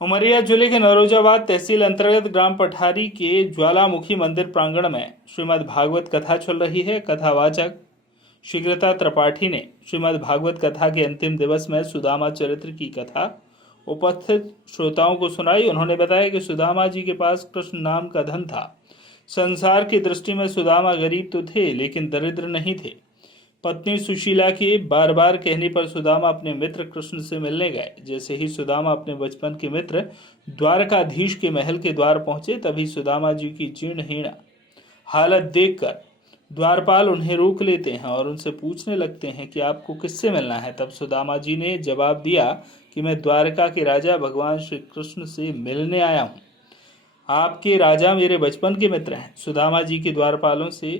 उमरिया जिले के नौरोजाबाद तहसील अंतर्गत ग्राम पठारी के ज्वालामुखी मंदिर प्रांगण में श्रीमद् भागवत कथा चल रही है। कथावाचक शीघ्रता त्रिपाठी ने श्रीमद् भागवत कथा के अंतिम दिवस में सुदामा चरित्र की कथा उपस्थित श्रोताओं को सुनाई। उन्होंने बताया कि सुदामा जी के पास कृष्ण नाम का धन था। संसार की दृष्टि में सुदामा गरीब तो थे, लेकिन दरिद्र नहीं थे। पत्नी सुशीला के बार बार कहने पर सुदामा अपने मित्र कृष्ण से मिलने गए। जैसे ही सुदामा अपने बचपन के मित्र द्वारकाधीश के महल के द्वार पहुंचे, तभी सुदामा जी की जीर्णहीन हालत देखकर द्वारपाल उन्हें रोक लेते हैं और उनसे पूछने लगते हैं कि आपको किससे मिलना है। तब सुदामा जी ने जवाब दिया कि मैं द्वारका के राजा भगवान श्री कृष्ण से मिलने आया हूँ। आपके राजा मेरे बचपन के मित्र हैं। सुदामा जी के द्वारपालों से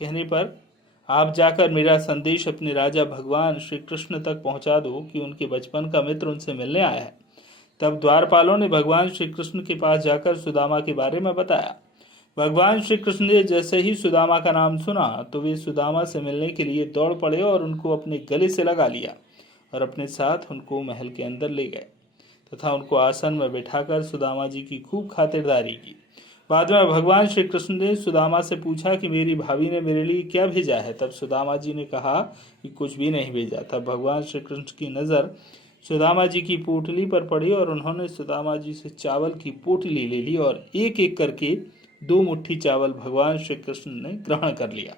कहने पर आप जाकर मेरा संदेश अपने राजा भगवान श्री कृष्ण तक पहुंचा दो कि उनके बचपन का मित्र उनसे मिलने आया है। तब द्वारपालों ने भगवान श्री कृष्ण के पास जाकर सुदामा के बारे में बताया। भगवान श्री कृष्ण ने जैसे ही सुदामा का नाम सुना तो वे सुदामा से मिलने के लिए दौड़ पड़े और उनको अपने गले से लगा लिया और अपने साथ उनको महल के अंदर ले गए तथा उनको आसन में बिठाकर सुदामा जी की खूब खातिरदारी की। बाद में भगवान श्री कृष्ण ने सुदामा से पूछा कि मेरी भाभी ने मेरे लिए क्या भेजा है। तब सुदामा जी ने कहा कि कुछ भी नहीं भेजा। तब भगवान श्री कृष्ण की नज़र सुदामा जी की पोटली पर पड़ी और उन्होंने सुदामा जी से चावल की पोटली ले ली और एक एक करके 2 मुट्ठी चावल भगवान श्री कृष्ण ने ग्रहण कर लिया।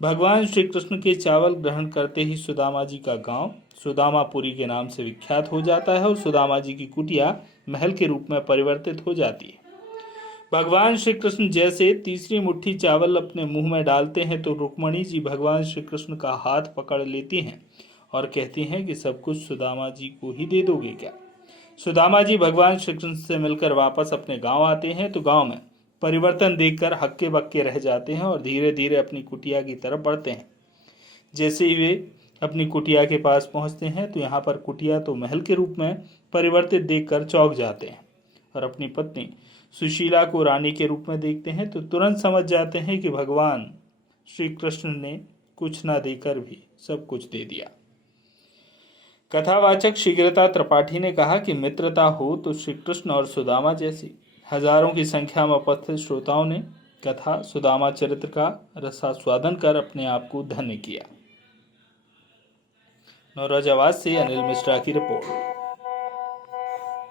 भगवान श्री कृष्ण के चावल ग्रहण करते ही सुदामा जी का गांव सुदामापुरी के नाम से विख्यात हो जाता है और सुदामा जी की कुटिया महल के रूप में परिवर्तित हो जाती है। भगवान श्री कृष्ण जैसे तीसरी मुट्ठी चावल अपने मुंह में डालते हैं तो रुक्मणी जी भगवान श्री कृष्ण का हाथ पकड़ लेती हैं और कहती हैं कि सब कुछ सुदामा जी को ही दे दोगे क्या। सुदामा जी भगवान श्री कृष्ण से मिलकर वापस अपने गांव आते हैं तो गांव में परिवर्तन देखकर हक्के बक्के रह जाते हैं और धीरे धीरे अपनी कुटिया की तरफ बढ़ते हैं। जैसे ही वे अपनी कुटिया के पास पहुंचते हैं तो यहाँ पर कुटिया तो महल के रूप में परिवर्तित देखकर चौंक जाते हैं और अपनी पत्नी सुशीला को रानी के रूप में देखते हैं तो तुरंत समझ जाते हैं कि भगवान श्री कृष्ण ने कुछ ना देकर भी सब कुछ दे दिया। कथावाचक शीघ्रता त्रिपाठी ने कहा कि मित्रता हो तो श्री कृष्ण और सुदामा जैसी हजारों की संख्या में उपस्थित श्रोताओं ने कथा सुदामा चरित्र का रसास्वादन कर अपने आप को धन्य किया। नौरोजाबाद से अनिल मिश्रा की रिपोर्ट।